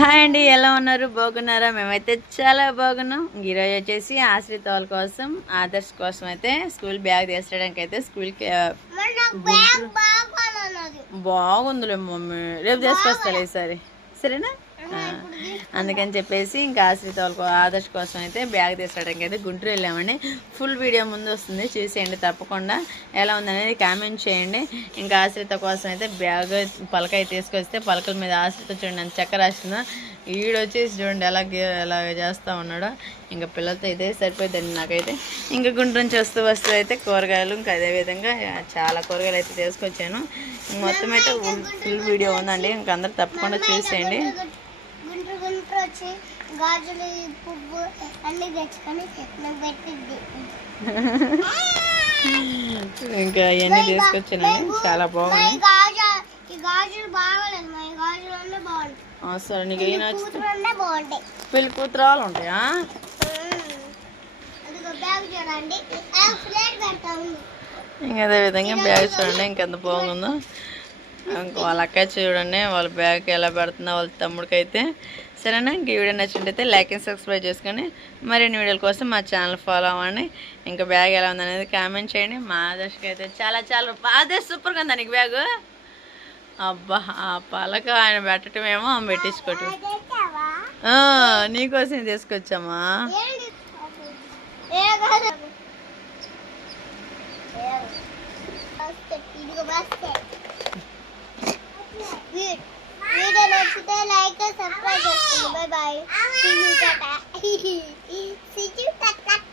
Hi అండి ఎలా ఉన్నారు? బాగున్నారా? మేమైతే చాలా బాగున్నాం. ఈరోజు వచ్చేసి ఆశ్రిత వాళ్ళ కోసం ఆదర్శ్ కోసం అయితే స్కూల్ బ్యాగ్ తీసడానికి అయితే స్కూల్కి బాగుందిలే మమ్మీ. రేపు తీసుకొస్తాలే ఈసారి. సరేనా? అందుకని చెప్పేసి ఇంకా ఆశ్రిత వాళ్ళ కో- ఆదర్శ్ కోసం అయితే బ్యాగ్ తీసుకోవడానికి అయితే గుంటూరు వెళ్ళామండి. ఫుల్ వీడియో ముందు వస్తుంది. చూసేయండి తప్పకుండా. ఎలా ఉందనేది కామెంట్ చేయండి. ఇంకా ఆశ్రిత కోసం అయితే బ్యాగ్ పలకాయ తీసుకొస్తే పలకల మీద ఆశ్రిత చూడండి అంత చక్క రాసిందో. వచ్చేసి చూడండి ఎలా ఎలా చేస్తూ ఉన్నాడో. ఇంకా పిల్లలతో ఇదే సరిపోతుందండి నాకైతే. ఇంకా గుంటూరు నుంచి వస్తూ వస్తూ అయితే కూరగాయలు ఇంకా అదేవిధంగా చాలా కూరగాయలు అయితే తీసుకొచ్చాను. మొత్తం అయితే ఫుల్ వీడియో ఉందండి. ఇంకా అందరు తప్పకుండా చూసేయండి. వచ్చి గాజులు పువ్వు అన్ని తెచ్చుకొని నాకు పెట్టింది. ఇంకా అవన్నీ తీసుకొచ్చానండి చాలా గాజులు బాగోలేదు. మా గాజులు బాగుంటాయి. ఆ, సరే నీకు ఏం బాగుంటాయి. పెళ్ళి కూతురాలు ఉంటాయా? ఇంకా అదే విధంగా బ్యాగ్ చూడండి. ఇంకెంత బాగుందో. వాళ్ళ అక్క చూడండి వాళ్ళ బ్యాగ్ ఎలా పెడుతున్నా వాళ్ళ తమ్ముడికి అయితే సరేనా ఇంక వీడియో నచ్చినట్టయితే లైక్ అండ్ సబ్స్క్రైబ్ చేసుకొని మరిన్ని వీడియోల కోసం మా ఛానల్ ఫాలో అవ్వండి ఇంకా బ్యాగ్ ఎలా ఉందనేది కామెంట్ చేయండి మా ఆదర్శకి అయితే చాలా చాలా ఆదర్శ్ సూపర్గా ఉంది నీకు బ్యాగు అబ్బా ఆ పలక ఆయన పెట్టటమేమో ఆమె పెట్టించుకోవటం నీకోసం తీసుకొచ్చామా ఇదిగో good. Need an extra like and subscribe. Bye bye. See you, Tata. See you, Tata.